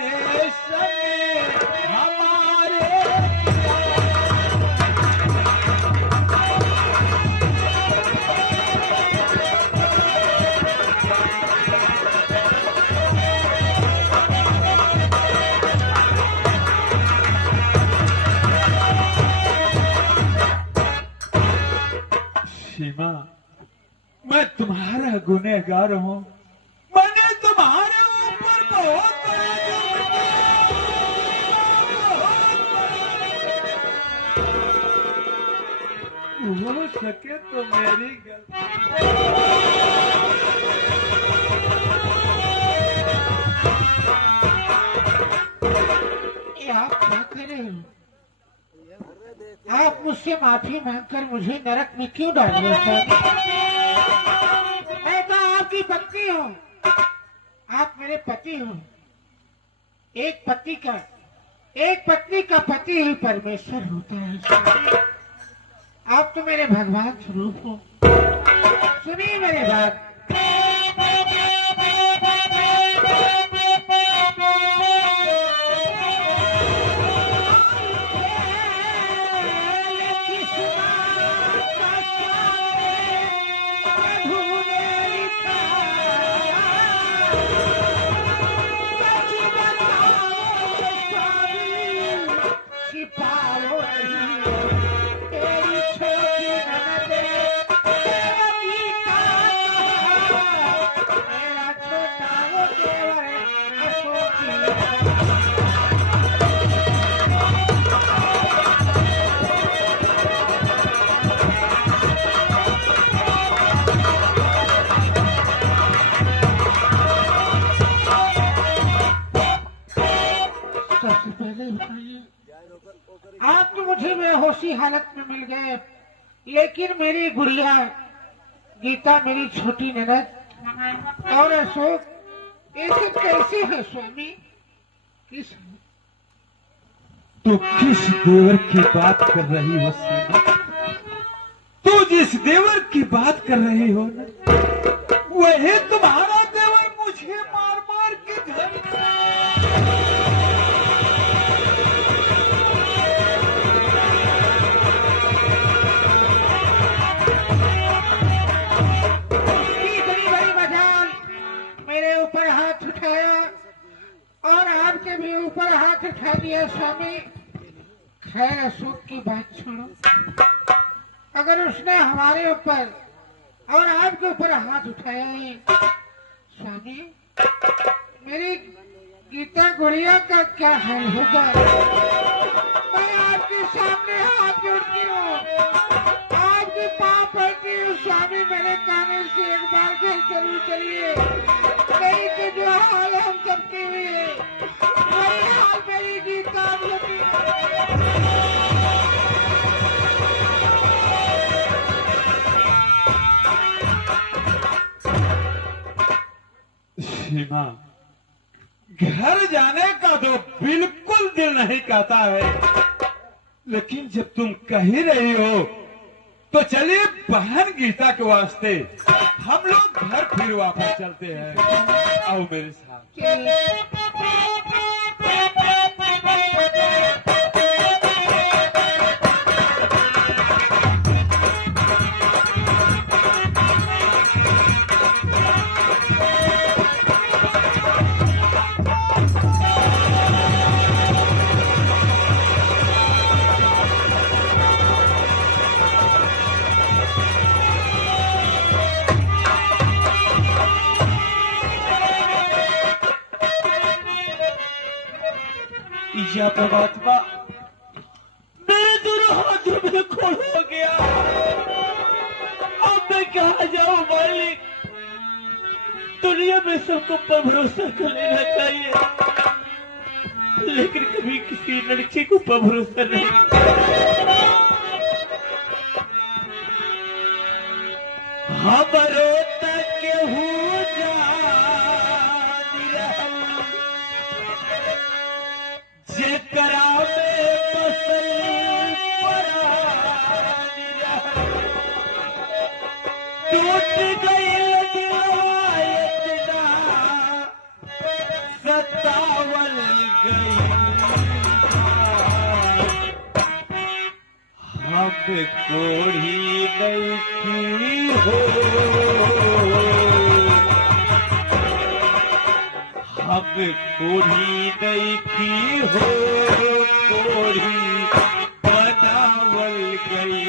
देश में हमारे सीमा, मैं तुम्हारा गुनहगार हूँ। मैंने तुम्हारे ऊपर बहुत बड़ा जुर्म किया। हो सके तो मेरी गलती। आप क्या कर रहे हो? आप मुझसे माफी मांगकर मुझे नरक में क्यों डाल रहे हो? मैं तो आपकी पत्नी हूँ, आप मेरे पति हो। एक पत्नी का पति ही परमेश्वर होता है। आप तो मेरे भगवान स्वरूप हो। सुनिए मेरी बात। आप तो मुझे बेहोशी हालत में मिल गए, लेकिन मेरी गुड़िया गीता, मेरी छोटी ननद और अशोक ये सब कैसे है स्वामी? किस तू किस देवर की बात कर रही हो सीमा? तू जिस देवर की बात कर रही हो ना, वही तुम्हारा देवर मुझे मार मार के घर ऊपर हाथ उठाया और आपके भी ऊपर हाथ उठा दिया स्वामी। खैर अशोक की बात छोड़ो, अगर उसने हमारे ऊपर और आपके ऊपर हाथ उठाया है स्वामी, मेरी गीता गुड़िया का क्या हाल होगा? मैं आपके सामने हाथ जोड़ती हूँ, आपके पाँव पड़ती हूँ स्वामी। मेरे कहने से एक बार घर जरूर चलिए, नहीं तो जो हाल हम सबके हुए वही हाल मेरी गीता होती। सीमा, घर जाने का तो बिल्कुल दिल नहीं कहता है, लेकिन जब तुम कह ही रही हो तो चलिए बहन गीता के वास्ते हम लोग घर फिर वापस चलते हैं। आओ मेरे साथ। ईशा परमात्मा मेरे दोनों हाथों में खोल हो गया। अब मैं कहाँ जाऊँ मालिक? दुनिया में सबको पर भरोसा कर लेना चाहिए, लेकिन कभी किसी लड़की को पर भरोसा नहीं। हमारो तक हूँ जेकरा में बसल परानी टूट गई दिलवा इतना सतावल गई हम कोढ़ी नहीं की हो, हम कोढ़ी नहीं की हो, कोढ़ी बनावल गई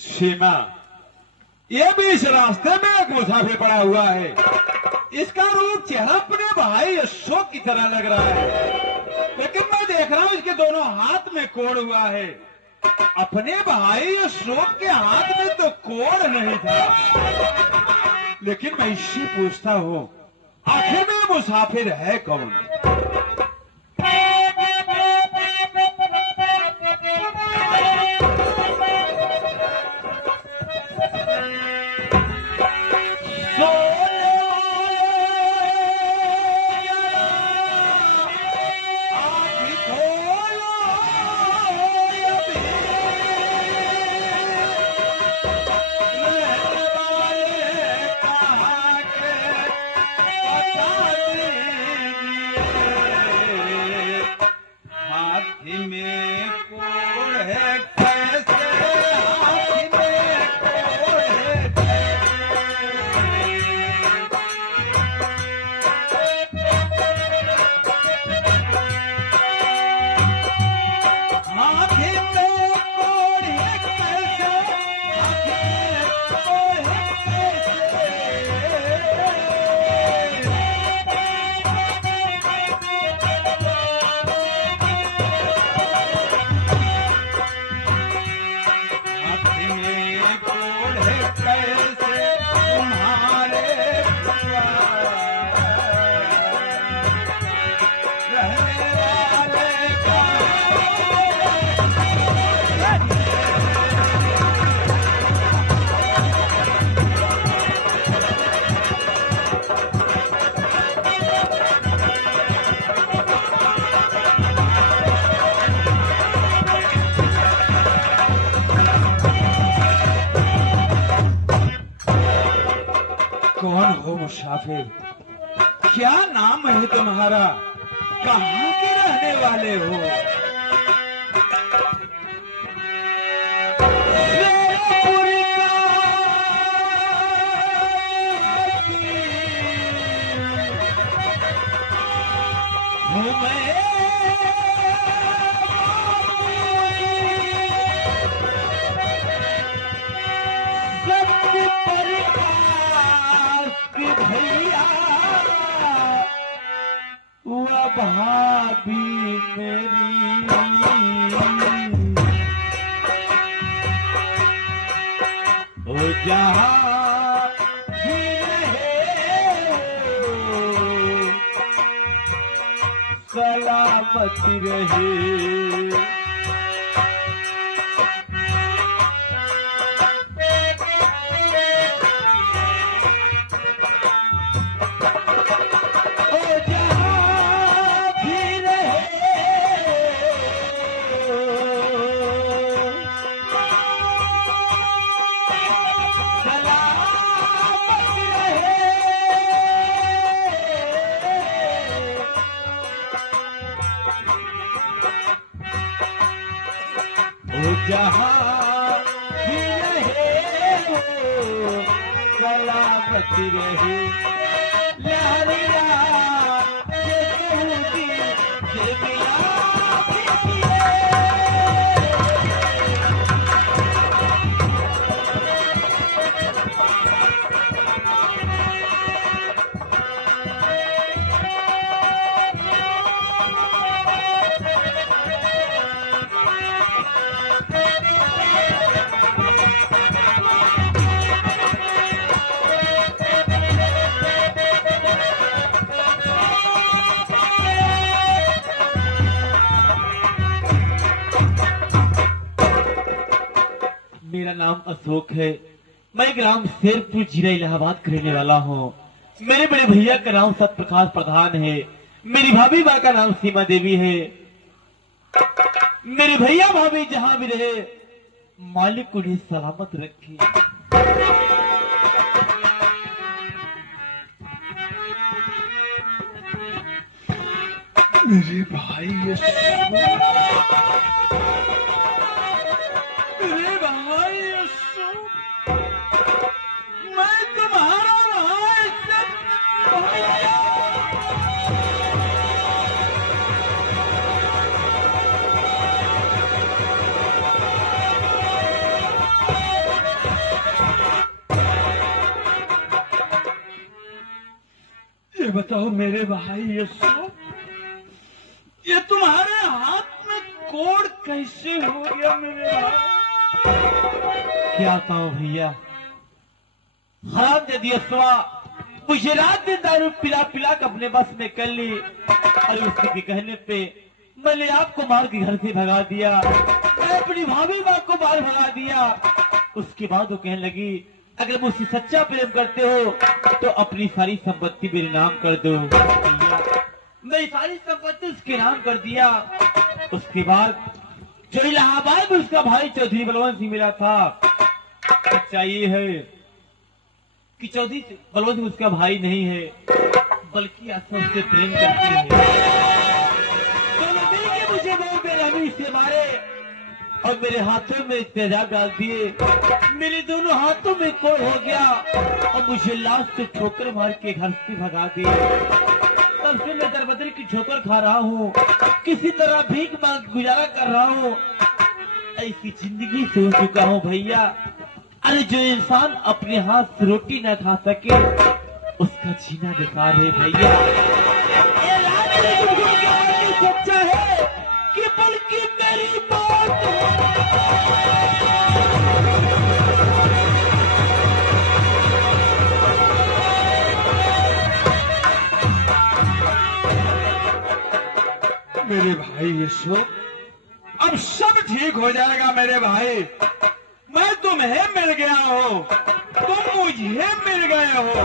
सीमा, ये भी इस रास्ते में एक मुसाफिर पड़ा हुआ है। इसका रूप चेहरा अपने भाई अशोक की तरह लग रहा है, लेकिन मैं देख रहा हूं इसके दोनों हाथ में कोड़ हुआ है। अपने भाई अशोक के हाथ में तो कोड़ नहीं था, लेकिन मैं इससे पूछता हूं आखिर में मुसाफिर है कौन? कौन हो मुसाफिर? क्या नाम है तुम्हारा? कहाँ के रहने वाले हो? भाभी मेरी ओ जहाँ भी रहे सलामत रहे। जहाँ भी रहे हो सलामत रहे। लालिया ये कहूँगी ये मिया मेरा नाम अशोक है। मैं ग्राम शेरपुर जिला इलाहाबाद का रहने वाला हूँ। मेरे बड़े भैया का नाम सत्यप्रकाश प्रधान है। मेरी भाभी माँ का नाम सीमा देवी है। मेरे भैया भाभी जहाँ भी रहे मालिक उन्हें सलामत रखे। मेरे भाई मेरे भाई मैं तुम्हारा भाई ये बताओ मेरे भाई ये तुम्हारे हाथ में कोड कैसे हो गया मेरे भाई? क्या बताऊं भैया, हराम दे दिया सुआ मुझे रात दिन दारू पिला पिला कर अपने बस में कर ली और उसके के कहने पे मैंने आपको मार के घर से भगा दिया। मैं अपनी भाभी माँ को बाहर भगा दिया। उसके बाद वो कहने लगी अगर मुझसे सच्चा प्रेम करते हो तो अपनी सारी संपत्ति मेरे नाम कर दो। भैया मैं सारी संपत्ति उसके नाम कर दिया। उसके बाद जो इलाहाबाद में उसका भाई चौधरी बलवंत सिंह मिला था, सच्चाई ये है कि चौधरी बलवंत सिंह उसका भाई नहीं है बल्कि असम से प्रेम करते हैं। दोनों मिलकर मुझे बहुत बेरहमी से मारे और मेरे हाथों में तेजाब डाल दिए। मेरे दोनों हाथों में कोड़ हो गया और मुझे लाश से ठोकर मार के घर से भगा दिए। तब से मैं दरबदर की ठोकर खा रहा हूँ, किसी तरह भीख मांग गुजारा कर रहा हूँ। ऐसी जिंदगी से हो चुका हूँ भैया। अरे जो इंसान अपने हाथ से रोटी न खा सके उसका जीना बेकार है भैया। ये रात में सच्चा है कि बल्कि मेरी मौत मेरे भाई यीशु, अब सब ठीक हो जाएगा मेरे भाई। मैं तुम्हें मिल गया हूँ, तुम मुझे मिल गए हो,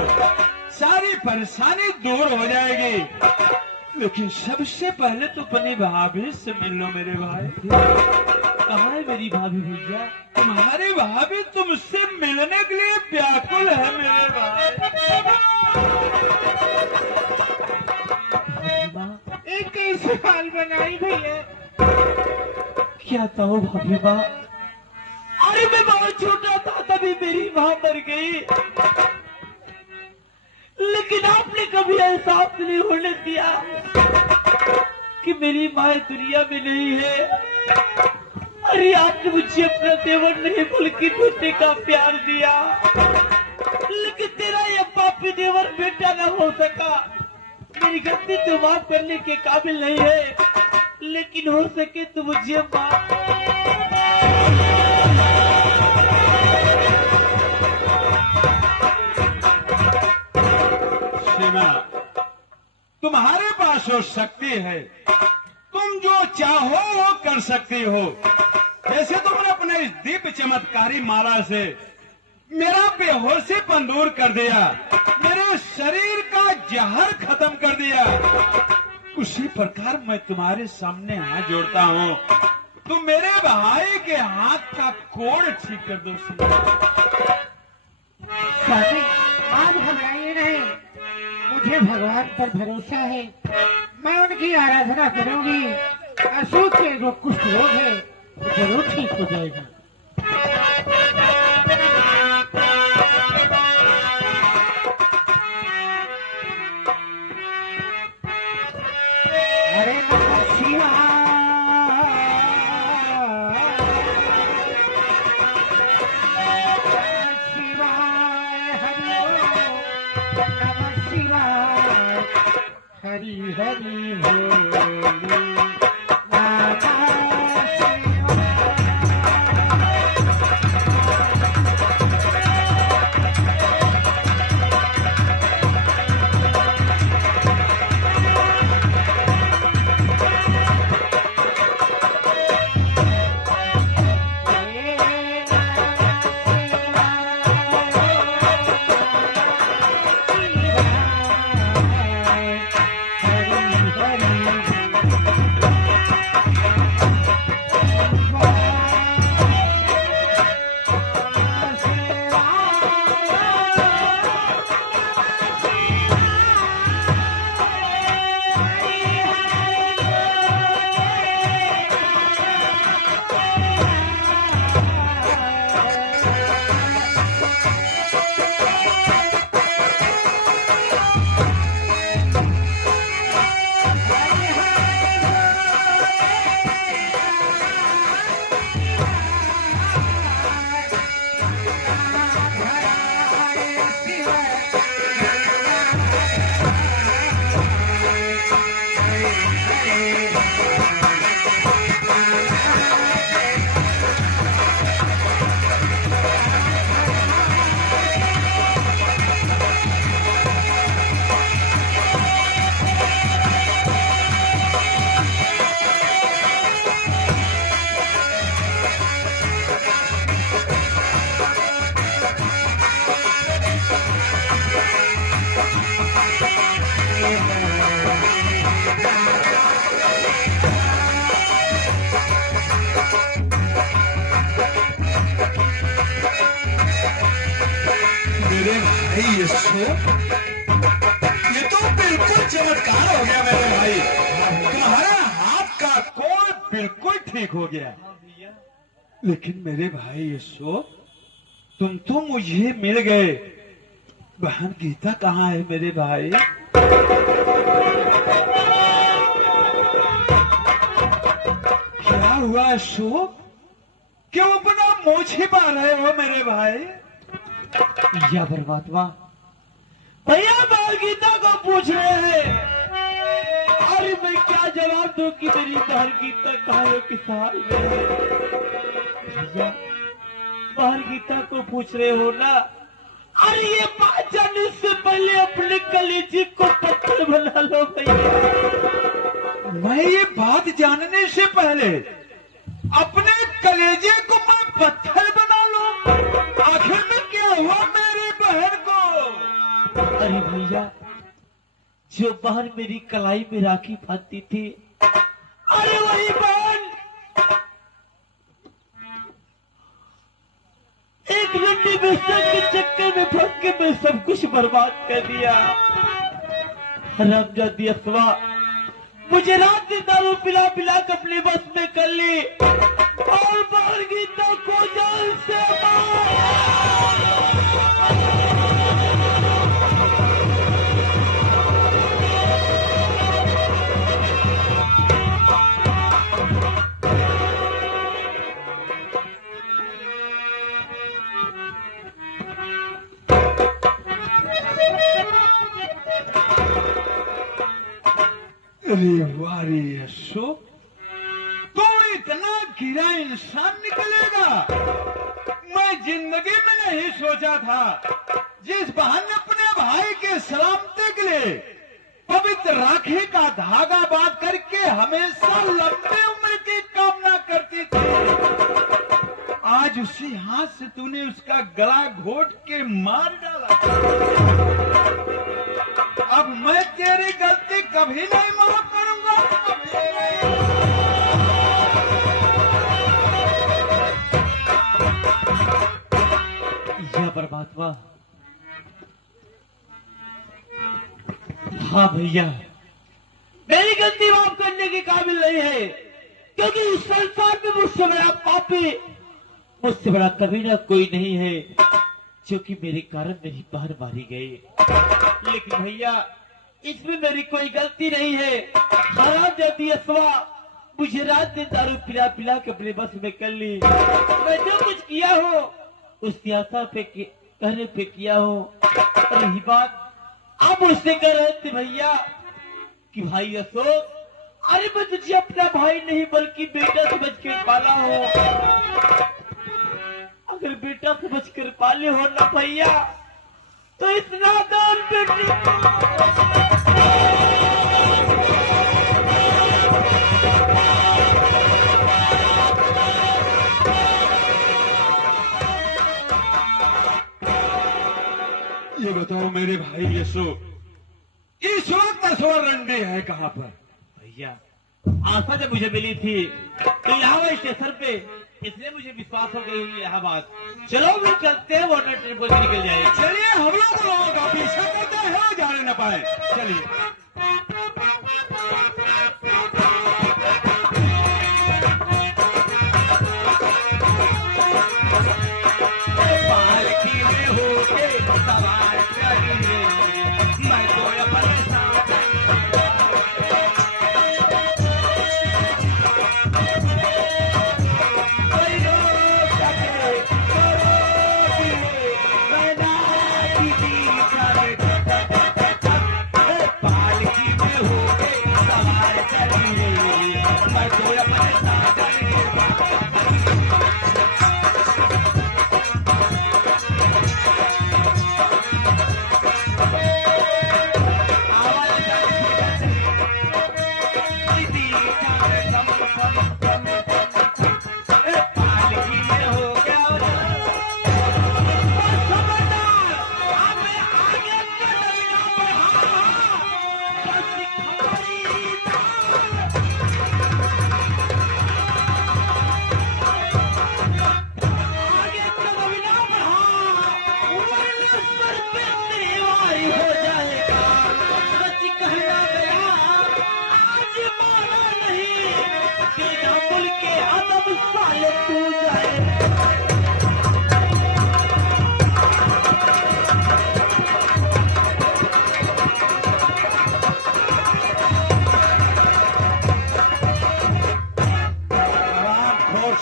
सारी परेशानी दूर हो जाएगी। लेकिन सबसे पहले तो अपनी भाभी से मिल लो मेरे भाई। कहाँ है मेरी भाभी भैया? तुम्हारी भाभी तुमसे मिलने के लिए व्याकुल है मेरे भाई। भाभी माँ, एक कैसे हाल बनाई भैया। क्या कहो भाभी माँ? अरे मैं बहुत छोटा था तभी मेरी माँ मर गई, लेकिन आपने कभी एहसास नहीं होने दिया कि मेरी माँ दुनिया में नहीं है। अरे आपने मुझे अपना देवर नहीं बल्कि बेटे का प्यार दिया, लेकिन तेरा ये पापी देवर बेटा न हो सका। मेरी गलती तो माफ करने के काबिल नहीं है, लेकिन हो सके तो मुझे माफ। सीमा, तुम्हारे पास वो शक्ति है, तुम जो चाहो वो कर सकती हो। जैसे तुमने अपने इस दीप चमत्कारी माला से मेरा बेहोशीपन दूर कर दिया, मेरे शरीर का जहर खत्म कर दिया, उसी प्रकार मैं तुम्हारे सामने हाथ जोड़ता हूँ। तुम मेरे भाई के हाथ का कोड़ ठीक कर दो। स्वामी आप घबराइए नहीं, मुझे भगवान पर भरोसा है। मैं उनकी आराधना करूंगी, अशोक के जो कुष्ठ रोग है वो जरूर ठीक हो जाएगा। हरे नमः शिवाय, शिवाय हरि ओम, नमः शिवाय, हरि हरि बोले, नमः शिवाय। मेरे भाई ये तो बिल्कुल चमत्कार हो गया मेरे भाई। तुम्हारा हाथ का कोड़ बिल्कुल ठीक हो गया। लेकिन मेरे भाई यशो, तुम तो मुझे मिल गए, बहन गीता कहाँ है मेरे भाई? क्या हुआ अशोक, क्यों अपना मुंह छिपा रहे हो मेरे भाई? या परमात्मा, भैया बाल गीता को पूछ रहे हैं। अरे मैं क्या जवाब दूं कि मेरी बाल गीता कहां की साल में है? भैया बाल गीता को पूछ रहे हो ना? अरे ये बात जानने से पहले अपने कलेजे को पत्थर बना लो भैया। मैं ये बात जानने से पहले अपने कलेजे को मैं पत्थर बना लूं? आखिर में क्या हुआ मेरी बहन को? अरे भैया, जो बहन मेरी कलाई में राखी बांधती थी, अरे वही बहन एक लंबी बेसन के चक्कर में फंस के मैं सब कुछ बर्बाद कर दिया। हरामजादी अफवाह मुझे रात दिन दारू पिला पिला कर अपने बस में कर ली और बहन गीता को जान से अरे वाह रे अशोक, तू इतना गिरा इंसान निकलेगा, मैं जिंदगी में नहीं सोचा था। जिस बहन ने अपने भाई के सलामती के लिए पवित्र राखी का धागा बांध करके हमेशा लंबी उम्र की कामना करती थी, आज उसी हाथ से तूने उसका गला घोट के मार डाला। अब मैं तेरी गलती कभी नहीं माफ करूंगा, कभी नहीं। यह परमात्मा, हाँ भैया, मेरी गलती माफ करने के काबिल नहीं है, क्योंकि इस संसार में मुझसे बड़ा पापी, मुझसे बड़ा कमीना कोई नहीं है, जो कि मेरे कारण मेरी बहन मारी गई। लेकिन भैया, इसमें मेरी कोई गलती नहीं है। हरामजादी अफवाह मुझे रात दिन दारू पिला पिला के अपने बस में कर ली। मैं जो कुछ किया हो उसकी आशा पे कहने पे किया हो। रही बात आप मुझसे कह रहे थे भैया कि भाई अशोक, अरे मैं तुझे अपना भाई नहीं बल्कि बेटा समझ कर पाला हो। अगर बेटा समझ कर पाले हो ना भैया, तो इतना दान बेटी ये बताओ मेरे भाई अशोक, इस वक्त अशोक रंडे है कहाँ पर? भैया, आशा जब मुझे मिली थी तो इलाहाबाद स्टेशन पे, इसलिए मुझे विश्वास हो गई इलाहाबाद। चलो फिर चलते हैं, वाटर ट्रेन पर निकल जाए। चलिए, हम लोग का पीछा करते हैं, जाने न पाए। चलिए। पालकी में होके सवार करेंगे, मैं तो अपने साथ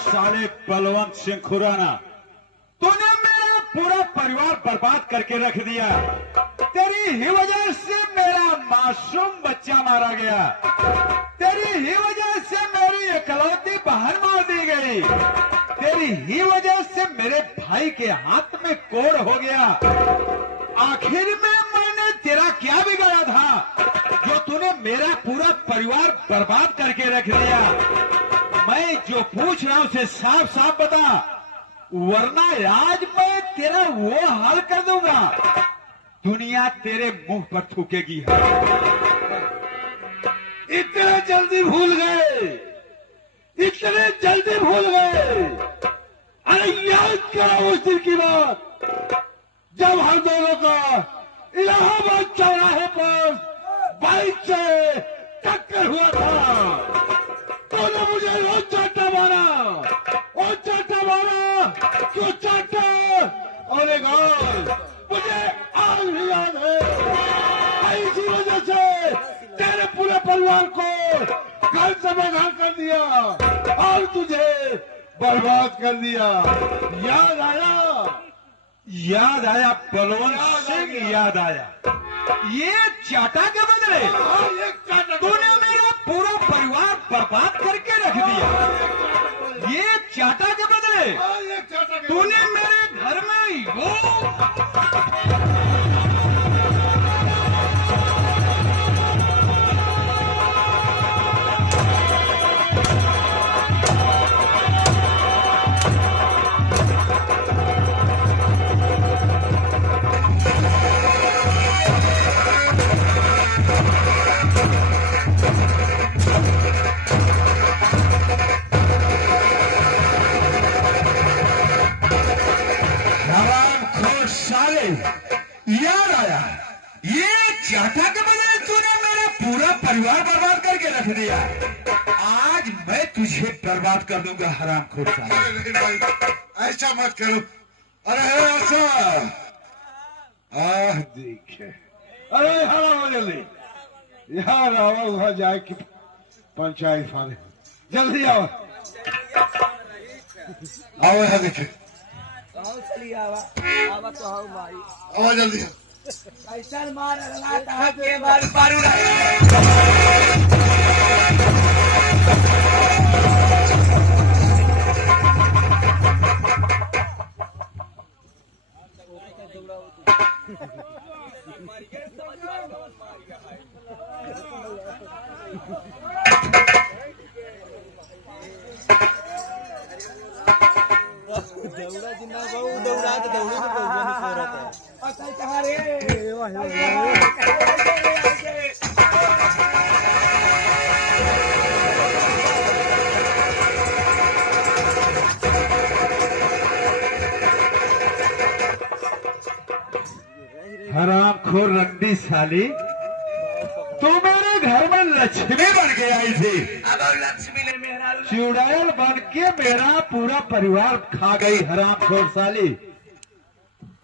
साले बलवंत सिंह खुराना, तूने मेरा पूरा परिवार बर्बाद करके रख दिया। तेरी ही वजह से मेरा मासूम बच्चा मारा गया, तेरी ही वजह से मेरी इकलौती बहन मार दी गई, तेरी ही वजह से मेरे भाई के हाथ में कोड़ हो गया। आखिर में मैंने तेरा क्या बिगाड़ा था जो तूने मेरा पूरा परिवार बर्बाद करके रख दिया? मैं जो पूछ रहा हूं उसे साफ साफ बता, वरना आज मैं तेरा वो हाल कर दूंगा दुनिया तेरे मुंह पर थूकेगी। इतने जल्दी भूल गए, इतने जल्दी भूल गए। अरे याद करो उस दिन की बात जब हम दोनों का इलाहाबाद चौराहे पर बाइक से टक्कर हुआ था। तूने मुझे वो चाटा मारा, वो चाटा मारा, क्यों चाटा? और एक और मुझे आज भी याद है, इसी वजह से तेरे पूरे परिवार को घर से बेघर कर दिया और तुझे बर्बाद कर दिया। याद आया? याद आया बलवंत सिंह, याद आया। ये चाटा के बदले तूने मेरा पूरा परिवार बर्बाद करके रख दिया। ये चाटा के बदले तूने मेरे घर में वो याद आया। ये चाटा के बदले तूने मेरा पूरा परिवार बर्बाद करके रख दिया। आज मैं तुझे बर्बाद कर दूंगा हरामखोर साले। लेकिन भाई ऐसा मत करो। अरे ऐसा देखे, अरे हरा जल्दी यार आओ, वहां जाए कि पंचायत वाले जल्दी आओ। आओ यहाँ देखे, चली आवा आवा तो हाउ मारी आओ जल्दी। ऐसा मार अगला ता के बार पारू दौड़ा जिन्ना बहु दौड़ा के दौड़ी में दौड़ने सोरत है। असल कहां रे? हरामखोर रंडी साली, तू मेरे घर में लक्ष्मी बन के आई थी। अब लक्ष्मी ने मेरा चुड़ैल बन के मेरा पूरा परिवार खा गई। हरामखोर साली,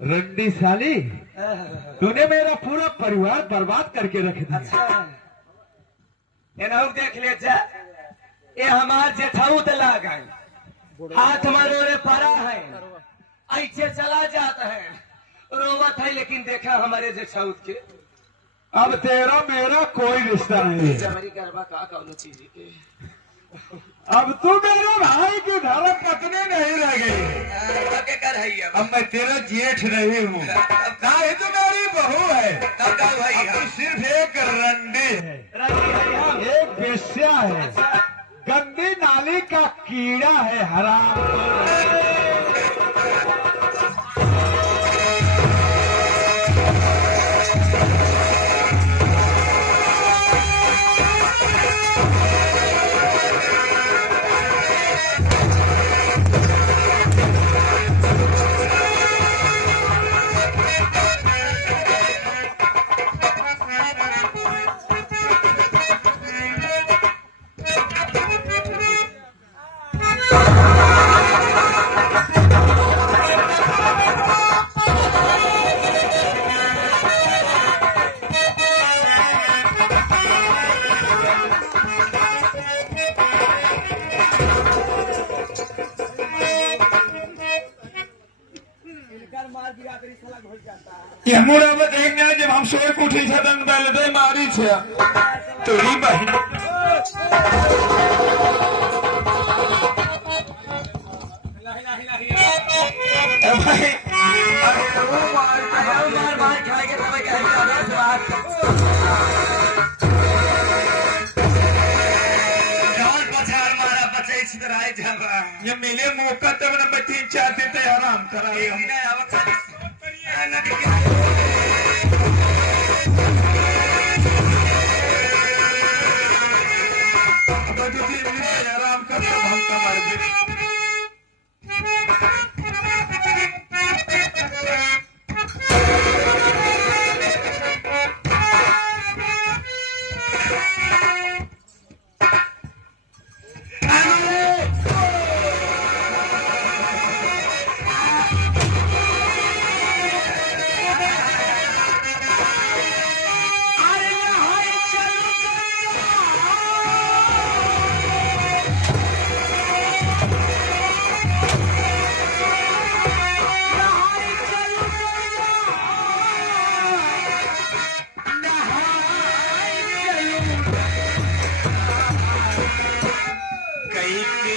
रंडी साली, तूने मेरा पूरा परिवार बर्बाद करके रख दिया। एनाउ देख ले जा, ये हमार जेठाऊ तला गए, हाथ मारोरे पड़ा है, ऐसे चला जाता है, रोवत है, लेकिन देखा हमारे जेठाऊ के। अब तेरा मेरा कोई रिश्ता नहीं है। जबरी करवा का कौनो चीज के। अब तू मेरे भाई की धर्म पत्नी नहीं रह गई। के कर है अब मैं तेरा जेठ नहीं हूँ, ना ही तू मेरी बहू है। तब का भाई अब तू सिर्फ एक रंडी है, रंगी है हम। एक बेश्या है, गंदी नाली का कीड़ा है। हराम ये मुड़ा में देखने जब हम सोए के उठी छे तन पहले तो मारी छे तोरी बहन। ए भाई मार खाएंगे तब पछाड़ मारा बचे छितराए जावा। ये मिले मौका तब न मैं 3-4 दिन तक आराम करा। ये भी ना आवा खाली नदी के मार दे। कई के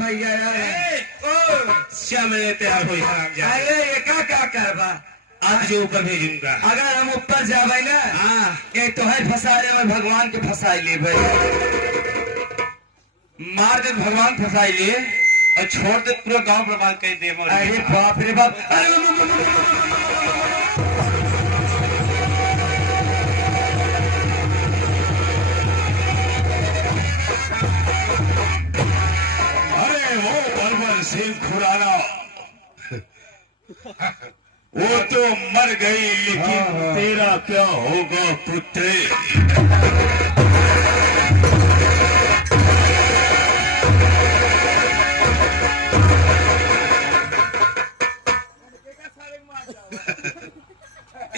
भैया मेरे तैयार हो अरे ये क्या करबा आज जो ऊपर भेजूंगा। अगर हम ऊपर जावे ना हाँ ये तो है फंसाए में भगवान के फंसाई ले भाई मार दे भगवान फंसाई लिए और छोड़ दे पूरा गांव बर्बाद कर दे। अरे बाप रे बाप अरे वो बलबल सिंह खुराना वो तो मर गई लेकिन तेरा क्या होगा पुत्र।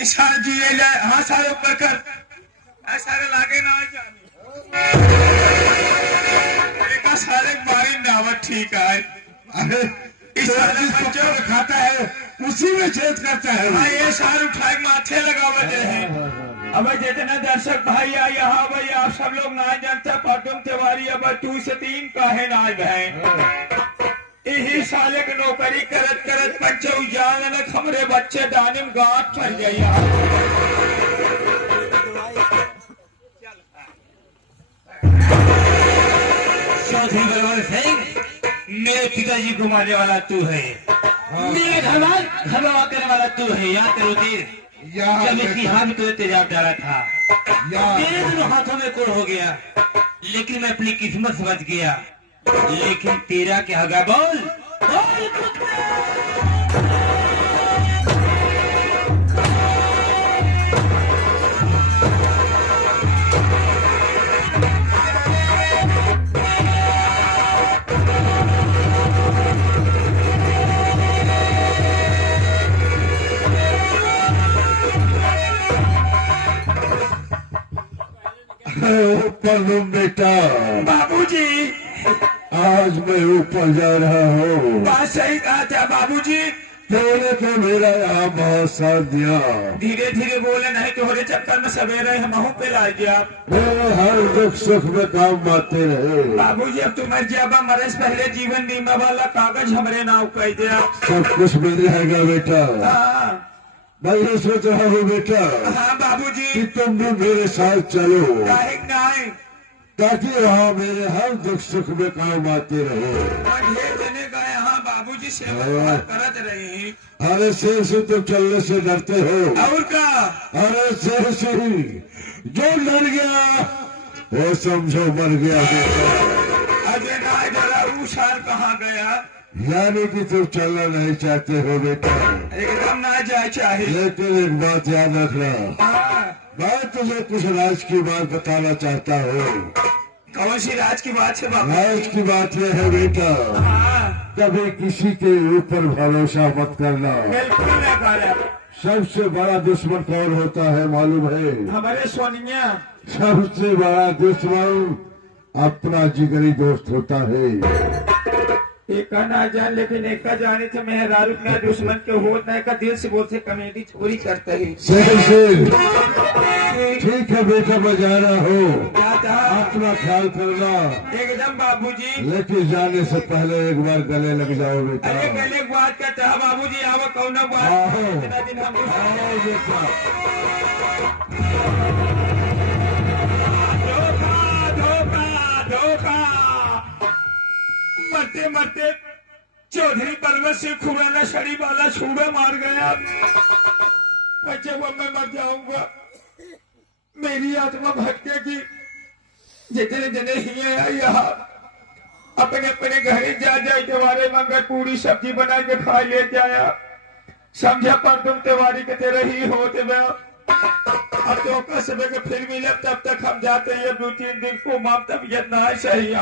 इशारा जी हाँ सारे ऊपर कर सारे लागे ना जाने सारे मारी नावत ठीक है। अरे इस बच्चों को खाता है उसी में छेद करता है। हाँ ये सार उठाए माथे लगावते हैं। अब जितने दर्शक भाई आ यहाँ भाई आप सब लोग ना जानते पटुम तिवारी अब 2 से 3 काहे ना है यही साले की नौकरी करत करत पंचे उजान न खमरे बच्चे दानिम गांठ फल गया। चौधरी बलवंत सिंह मेरे पिताजी को मारने वाला तू है, मेरे घर बर्बाद करने वाला तू है। याद करो तीर, जब इसकी हाथ में तुझे तेजाब डाला था, मेरे दोनों हाथों में कोड़ हो गया, लेकिन मैं अपनी किस्मत से बच गया। लेकिन तेरा क्या होगा? बोल बोल कुत्ते। पन्नू बेटा, बाबूजी, आज मैं ऊपर जा रहा हूँ। बात सही कहा था बाबूजी। तूने तो मेरा यहाँ बहुत साथ दिया। धीरे धीरे बोले, नहीं तो हरे चक्कर में सवेरे हम पे ला गया। मेरे हर दुख सुख में काम आते रहे। बाबूजी अब तू मर जाबा, मरे से पहले जीवन बीमा वाला कागज हमरे नाव कर दिया। सब कुछ मिल जाएगा बेटा। हाँ मैं ये सोच रहा हूँ बेटा हाँ बाबूजी, कि तुम भी मेरे साथ चलो, काहे नहीं? ताकि वहाँ मेरे हर दुख सुख में काम आते रहो। ढेर जने का यहाँ बाबूजी सेवा करत रही। अरे शेर से तुम चलने से डरते हो। और का? अरे शेर से ही जो डर गया वो समझो मर गया बेटा। अजय ना जरा उछाल कहाँ गया? यानी कि तुम चलना नहीं चाहते हो बेटा। एकदम ना जाए चाहिए। लेकिन एक बात याद रखना, हाँ, मैं तुझे कुछ राज की बात बताना चाहता हूँ। कौन सी राज की बात है बाबू? राज की बात यह है बेटा, हाँ, कभी किसी के ऊपर भरोसा मत करना। बिल्कुल ना करे। सबसे बड़ा दुश्मन कौन होता है मालूम है? हमारे सोनिया। सबसे बड़ा दुश्मन अपना जिगरी दोस्त होता है। एक ना जान, लेकिन एक का जाने से मेहरारू का दुश्मन के होत नहीं का दिल से बोलते कमेटी चोरी करते ही। सही से ठीक है बेटा, मैं जा रहा हूँ। जाता अपना ख्याल करना, एकदम बाबूजी। लेकिन जाने से पहले एक बार गले लग जाओ बेटा। अरे गले की बात करता है बाबूजी, आवा कौन बात? आओ। इतना दिन हम आओ बेटा। धोखा धोखा धोखा। मरते मरते चौधरी परमत सिंह खुराना शरीफ वाला छूड़ा मार गया। बच्चे वो मैं मर जाऊंगा, मेरी आत्मा भटकेगी। जितने जने ही यहाँ अपने अपने घर जा जाए, त्योहारे मंगल पूरी सब्जी बना के खा ले जाया। समझा पर तुम त्योहारी के तेरे ही होते मैं अब तो सुबह के फिर मिले, तब तक हम जाते हैं 2-3 दिन को माम तबीयत ना सही।